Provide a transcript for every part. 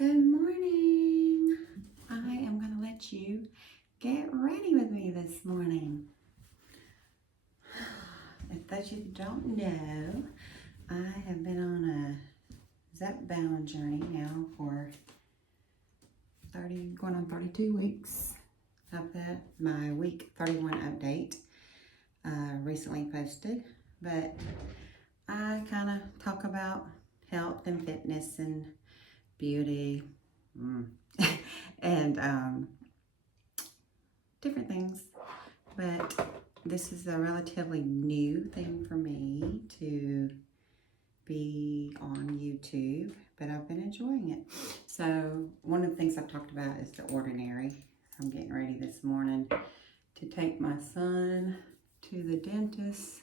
Good morning. I am going to let you get ready with me this morning. If those of you don't know, I have been on a Zepbound journey now for going on 32 weeks. I've had my week 31 update recently posted, but I kind of talk about health and fitness and beauty and different things, but this is a relatively new thing for me to be on YouTube, but I've been enjoying it. So one of the things I've talked about is the ordinary. I'm getting ready this morning to take my son to the dentist.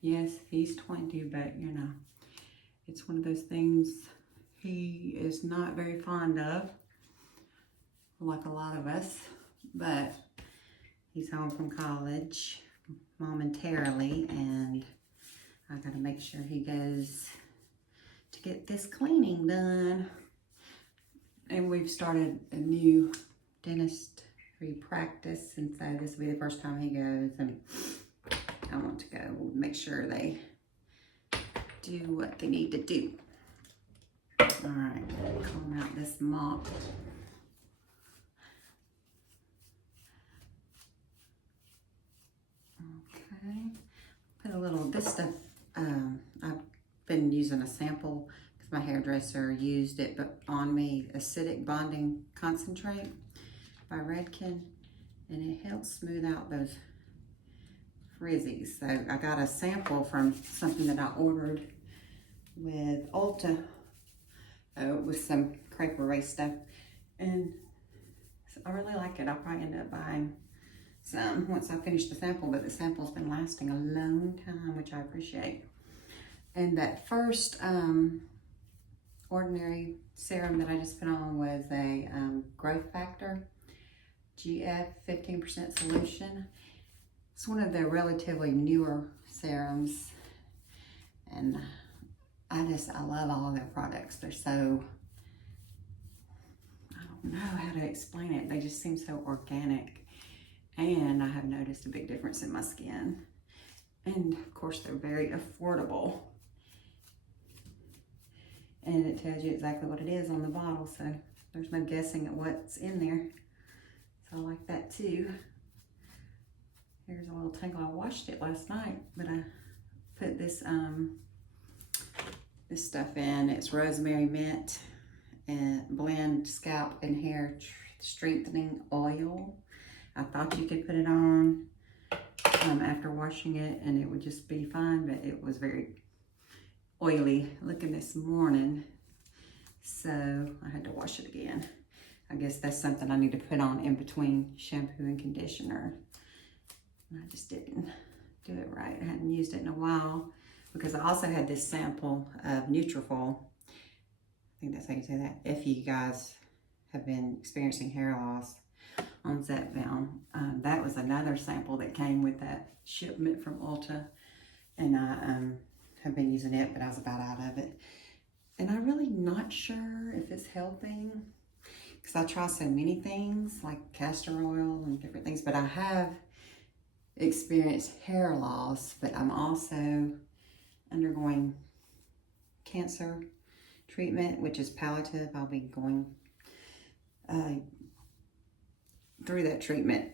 Yes, he's 20, but you know, it's one of those things he is not very fond of, like a lot of us, but he's home from college momentarily, and I gotta make sure he goes to get this cleaning done. And we've started a new dentistry practice, and so this will be the first time he goes, and I want to go make sure they do what they need to do. All right, comb out this mop. Okay, put a little, this stuff, I've been using a sample because my hairdresser used it, but on me, acidic bonding concentrate by Redken, and it helps smooth out those frizzies. So I got a sample from something that I ordered with Ulta with some crepe erase stuff, and I really like it. I'll probably end up buying some once I finish the sample, but the sample's been lasting a long time, which I appreciate. And that first ordinary serum that I just put on was a growth factor GF 15% solution. It's one of the relatively newer serums, and I love all of their products. They're so, I don't know how to explain it. They just seem so organic, and I have noticed a big difference in my skin. And of course, they're very affordable. And it tells you exactly what it is on the bottle, so there's no guessing at what's in there. So I like that too. Here's a little tangle. I washed it last night, but I put this this stuff in. It's rosemary mint and blend scalp and hair strengthening oil. I thought you could put it on after washing it and it would just be fine, but it was very oily looking this morning, so I had to wash it again. I guess that's something I need to put on in between shampoo and conditioner. I just didn't do it right. I hadn't used it in a while because I also had this sample of Nutrafol. I think that's how you say that. If you guys have been experiencing hair loss on Zepbound, that was another sample that came with that shipment from Ulta, and I have been using it, but I was about out of it. And I'm really not sure if it's helping because I try so many things like castor oil and different things, but I have experienced hair loss, but I'm also undergoing cancer treatment, which is palliative. I'll be going through that treatment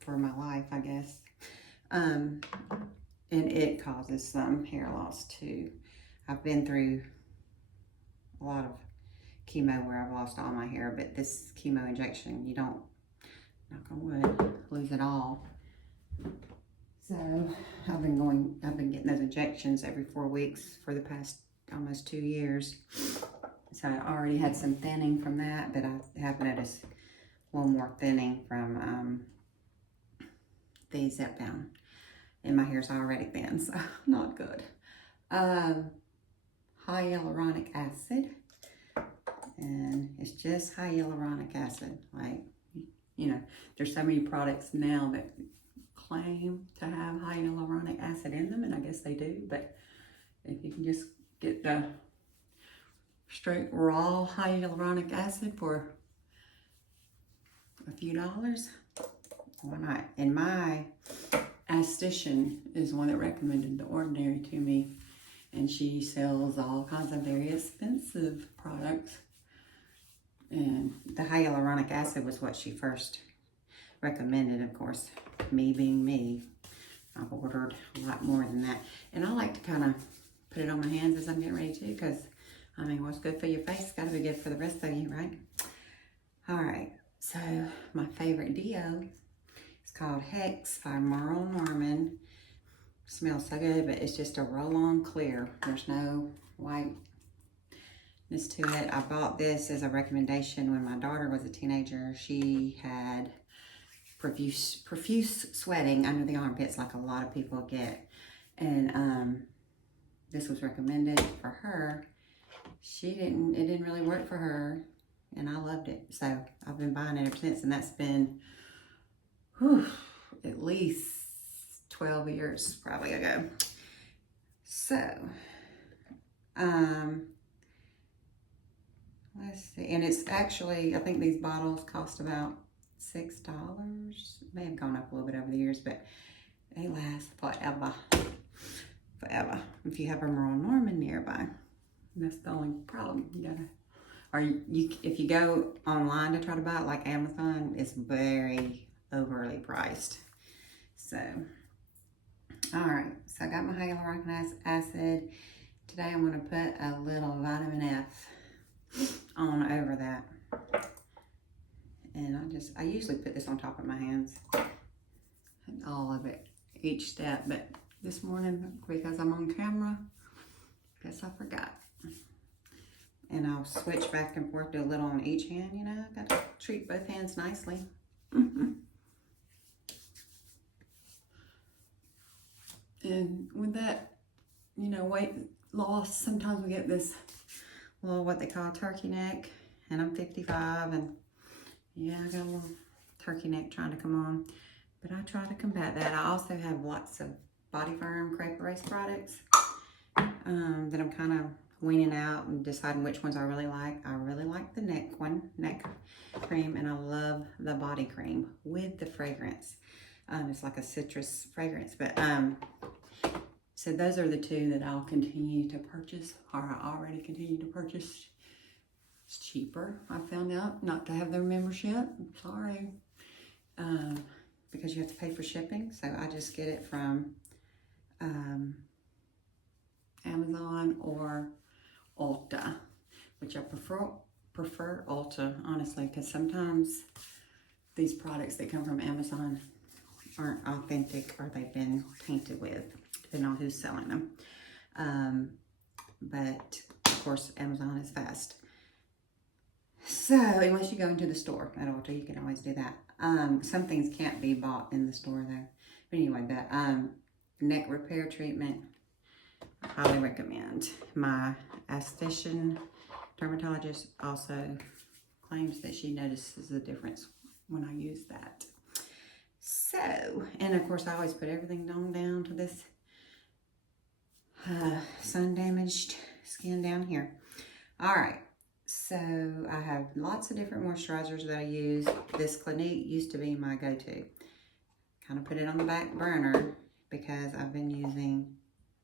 for my life, I guess. And it causes some hair loss too. I've been through a lot of chemo where I've lost all my hair, but this chemo injection, you don't, knock on wood, lose it all. So I've been getting those injections every 4 weeks for the past almost 2 years. So I already had some thinning from that, but I have noticed a little more thinning from the Zepbound. And my hair's already thin, so not good. High hyaluronic acid. And it's just high hyaluronic acid. Like, you know, there's so many products now that claim to have high hyaluronic acid in them, and I guess they do, but if you can just get the straight raw hyaluronic acid for a few dollars. Why not? And my esthetician is one that recommended The Ordinary to me, and she sells all kinds of very expensive products. And the hyaluronic acid was what she first recommended. Of course, me being me, I've ordered a lot more than that. And I like to kind of put it on my hands as I'm getting ready to, because, I mean, what's good for your face has got to be good for the rest of you, right? All right, so my favorite deo is called Hex by Merle Norman. Smells so good, but it's just a roll-on clear. There's no whiteness to it. I bought this as a recommendation when my daughter was a teenager. She had profuse sweating under the armpits like a lot of people get. And this was recommended for her. It didn't really work for her, and I loved it. So I've been buying it ever since, and that's been at least 12 years probably ago. So, let's see. And it's actually, I think these bottles cost about $6. May have gone up a little bit over the years, but they last forever. Forever. If you have a Merle Norman nearby. That's the only problem. You gotta, or if you go online to try to buy it, like Amazon, it's very overly priced. So, all right. So I got my hyaluronic acid. Today I'm gonna put a little vitamin F on over that. And I usually put this on top of my hands. And all of it, each step. But this morning, because I'm on camera, I guess I forgot. And I'll switch back and forth, do a little on each hand, you know. Got to treat both hands nicely. And with that, you know, weight loss, sometimes we get this little, what they call turkey neck. And I'm 55, and yeah, I got a little turkey neck trying to come on. But I try to combat that. I also have lots of Body Firm Crepe Erase products that I'm kind of weaning out and deciding which ones I really like. I really like the neck cream, and I love the body cream with the fragrance. It's like a citrus fragrance, but so those are the two that I'll continue to purchase, or I already continue to purchase. It's cheaper, I found out, not to have their membership. Sorry, because you have to pay for shipping. So I just get it from Amazon or Ulta, which I prefer Ulta, honestly, because sometimes these products that come from Amazon aren't authentic, or they've been tainted with, depending on who's selling them. But of course, Amazon is fast. So unless you go into the store at Ulta, you can always do that. Some things can't be bought in the store though. But anyway, the neck repair treatment, I highly recommend. My esthetician dermatologist also claims that she notices the difference when I use that. So, and of course I always put everything down to this sun damaged skin down here. All right, so I have lots of different moisturizers that I use. This Clinique used to be my go-to. Kind of put it on the back burner because I've been using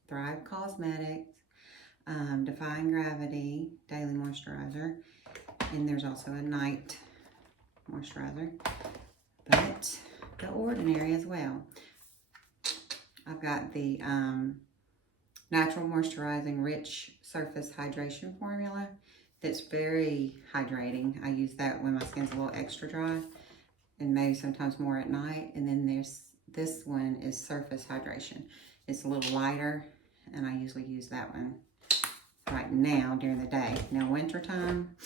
Thrive Cosmetics, Defying Gravity Daily Moisturizer, and there's also a night moisturizer, but The Ordinary as well. I've got the Natural Moisturizing Rich Surface Hydration Formula that's very hydrating. I use that when my skin's a little extra dry, and maybe sometimes more at night. And then there's this one is Surface Hydration. It's a little lighter, and I usually use that one right now during the day. Now wintertime,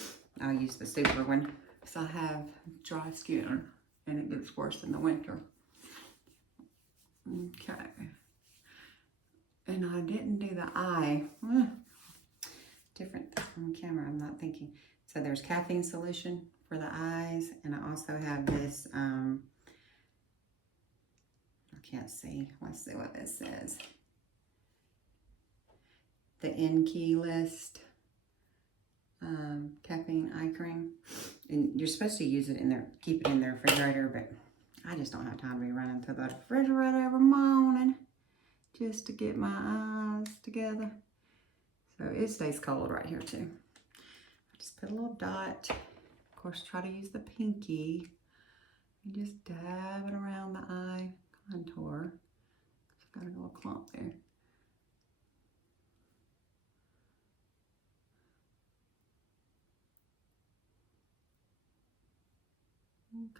I'll use the super one because I have dry skin and it gets worse in the winter. Okay. And I didn't do the eye. Different on camera, I'm not thinking. So there's caffeine solution for the eyes, and I also have this, I can't see. Let's see what this says. The NKey list caffeine eye cream. And you're supposed to use it in there, keep it in the refrigerator, but I just don't have time to be running to the refrigerator every morning just to get my eyes together. So it stays cold right here too. I just put a little dot. Of course, try to use the pinky and just dab it around the eye contour. I've got a little clump there.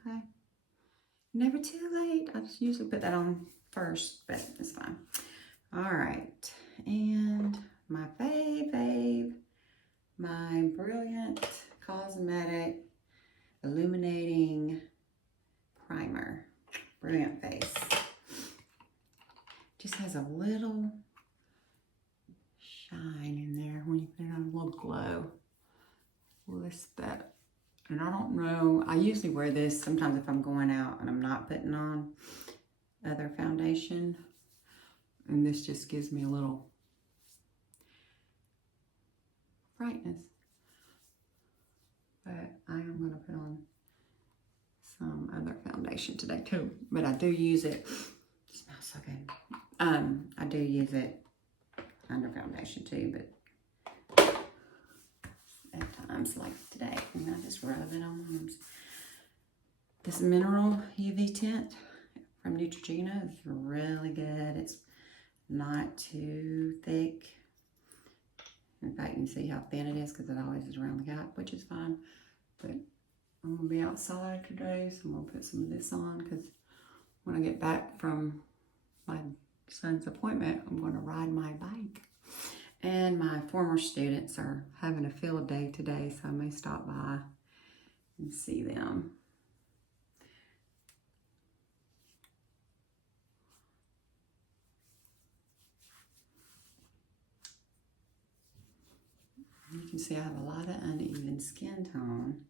Okay. Never too late. I just usually put that on first, but it's fine. All right. And my fave, my Brilliant Cosmetic Illuminating Primer. Brilliant Face. Just has a little shine in there when you put it on, a little glow. Lift that. And I don't know, I usually wear this sometimes if I'm going out and I'm not putting on other foundation. And this just gives me a little brightness. But I am going to put on some other foundation today too. But I do use it. It smells so good. I do use it under foundation too, but at times like today, and I just rub it on my arms. This mineral UV tint from Neutrogena is really good. It's not too thick. In fact, you can see how thin it is because it always is around the gap, which is fine. But I'm gonna be outside today, so I'm gonna put some of this on because when I get back from my son's appointment, I'm gonna ride my bike. And my former students are having a field day today, so I may stop by and see them. You can see I have a lot of uneven skin tone.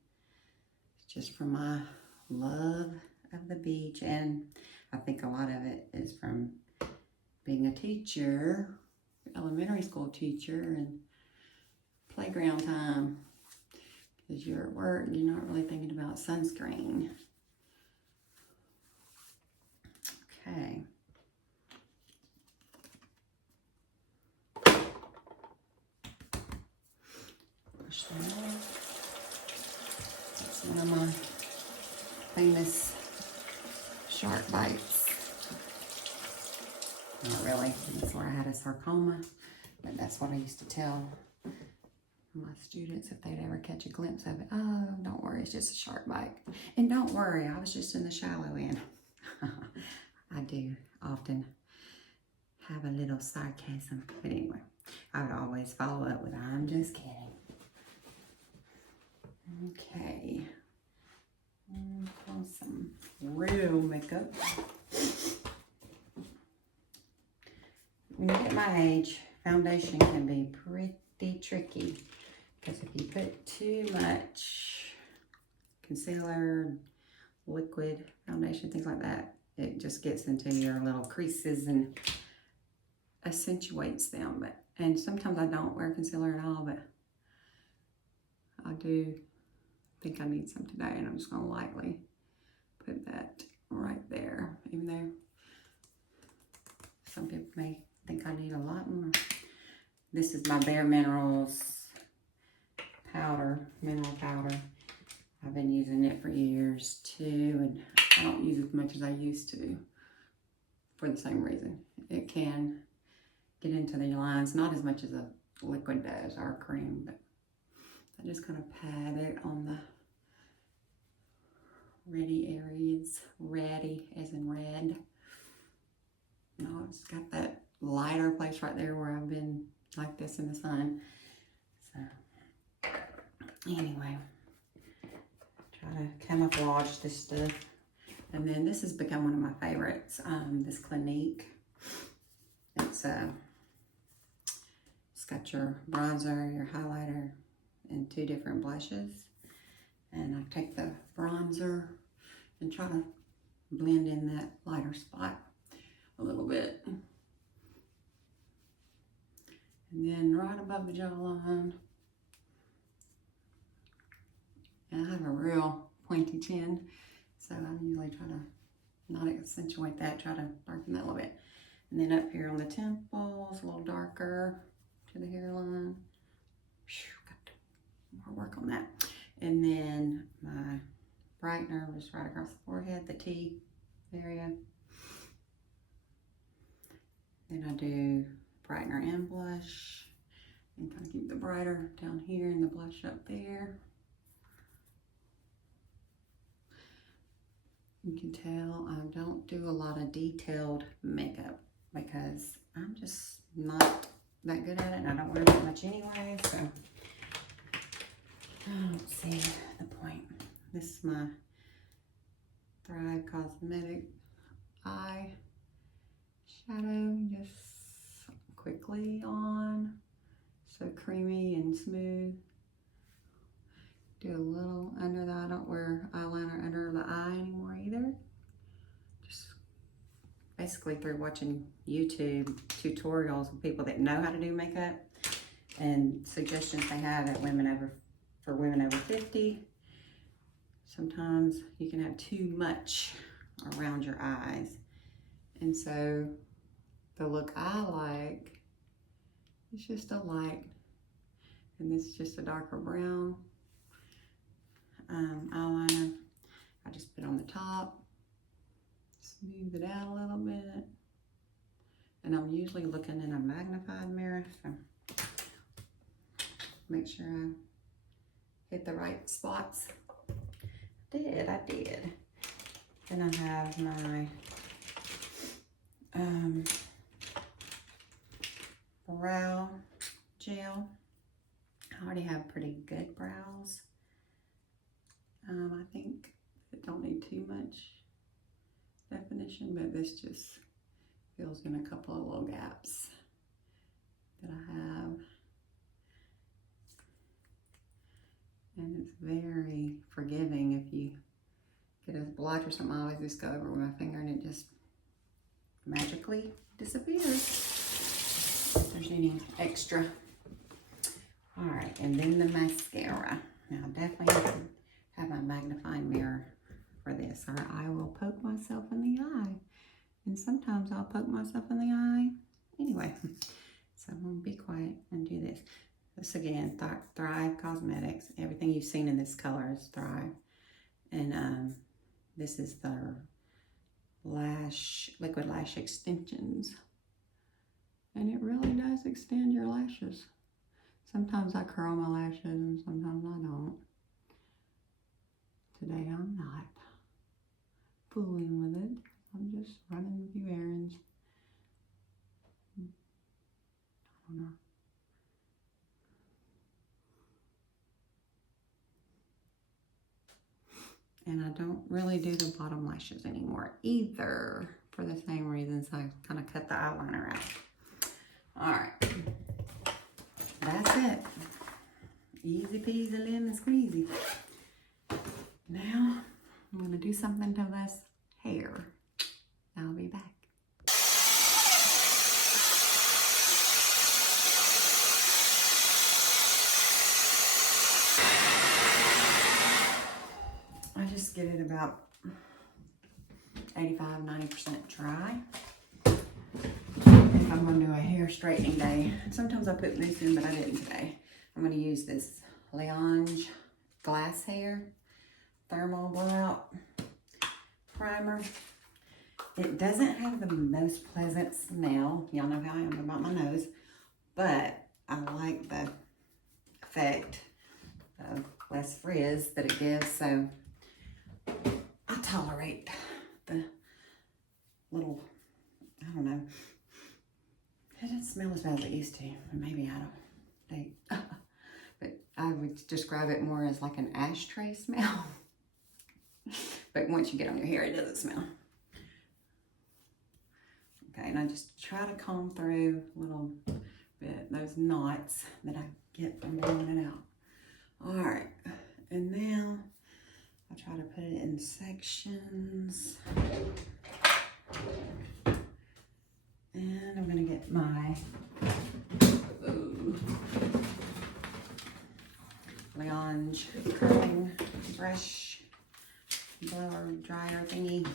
It's just from my love of the beach, and I think a lot of it is from being a teacher, elementary school teacher, and playground time. Because you're at work and you're not really thinking about sunscreen. Okay. Brush that off. That's one of my famous shark bites. Not really. That's where I had a sarcoma, but that's what I used to tell my students if they'd ever catch a glimpse of it. Oh, don't worry, it's just a shark bite. And don't worry, I was just in the shallow end. I do often have a little sarcasm, but anyway, I would always follow up with, I'm just kidding. Okay. Some real makeup. When you get my age, foundation can be pretty tricky because if you put too much concealer, liquid foundation, things like that, it just gets into your little creases and accentuates them. And sometimes I don't wear concealer at all, but I do think I need some today, and I'm just going to lightly put that right there, even though some people may think I need a lot more. This is my Bare Minerals powder, mineral powder. I've been using it for years too, and I don't use it as much as I used to for the same reason. It can get into the lines, not as much as a liquid does, or cream, but I just kind of pat it on the reddy areas, reddy as in red. No, it's got that lighter place right there where I've been like this in the sun. So anyway, try to camouflage this stuff. And then this has become one of my favorites, this Clinique. It's got your bronzer, your highlighter, and 2 different blushes. And I take the bronzer and try to blend in that lighter spot a little bit. And then right above the jawline, And I have a real pointy chin, so I usually try to not accentuate that, try to darken that a little bit. And then up here on the temples, a little darker to the hairline. Got more work on that. And then my brightener was right across the forehead, the T area. Then I do brightener and blush, and kind of keep the brighter down here and the blush up there. You can tell I don't do a lot of detailed makeup because I'm just not that good at it, and I don't wear that much anyway, so I don't see the point. This is my Thrive Cosmetic eye shadow, just quickly on, so creamy and smooth. Do a little under the, I don't wear eyeliner under the eye anymore either. Just basically through watching YouTube tutorials of people that know how to do makeup and suggestions they have at for women over 50. Sometimes you can have too much around your eyes. And so the look I like is just a light, and this is just a darker brown eyeliner. I just put on the top, smooth it out a little bit, and I'm usually looking in a magnified mirror, so make sure I hit the right spots. I did. Then I have my brow gel. I already have pretty good brows. I think it don't need too much definition, but this just fills in a couple of little gaps that I have. And it's very forgiving. If you get a blotch or something, I always just go over with my finger and it just magically disappears if there's any extra. All right, and then the mascara. Now I definitely have my magnifying mirror for this, or I will poke myself in the eye. And sometimes I'll poke myself in the eye anyway. So I'm gonna be quiet and do this. This again, Thrive Cosmetics. Everything you've seen in this color is Thrive. And this is the liquid lash extensions. And it really does extend your lashes. Sometimes I curl my lashes and sometimes I don't. Today I'm not fooling with it. I'm just running a few errands. I don't know. And I don't really do the bottom lashes anymore either, for the same reasons I kind of cut the eyeliner out. All right, that's it. Easy peasy lemon squeezy. Now I'm gonna do something to this hair. I'll be back. I just get it about 85–90% dry. If I'm gonna do a hair straightening day, sometimes I put mousse in, but I didn't today. I'm gonna use this Leonge Glass Hair Thermal Blowout Primer. It doesn't have the most pleasant smell. Y'all know how I am about my nose, but I like the effect of less frizz that it gives, so I tolerate the little, I don't know, it doesn't smell as bad as it used to. Maybe I don't, but I would describe it more as like an ashtray smell. But once you get on your hair, it doesn't smell. Okay, and I just try to comb through a little bit those knots that I get from blowing it out. All right, and now I try to put it in sections. And I'm gonna get my lounge curling brush blower dryer thingy.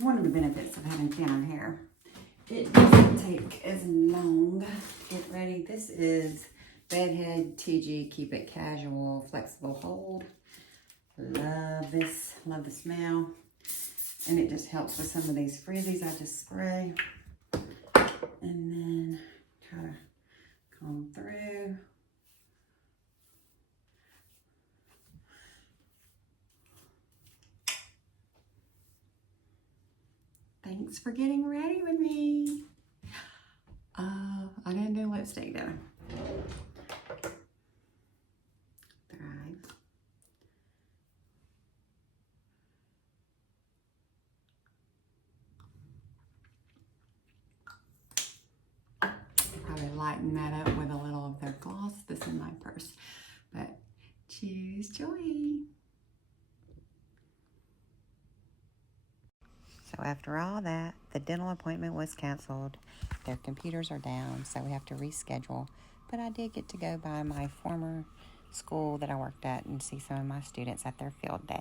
One of the benefits of having thinner hair, it doesn't take as long to get ready. This is Bedhead TG Keep It Casual Flexible Hold. Love this, love the smell. And it just helps with some of these frizzies. I just spray and then try to comb through. Thanks for getting ready with me. I didn't do lipstick, did I? Thrive. Probably lighten that up with a little of their gloss. This is my purse, but choose joy. So after all that, the dental appointment was canceled. Their computers are down, so we have to reschedule. But I did get to go by my former school that I worked at and see some of my students at their field day.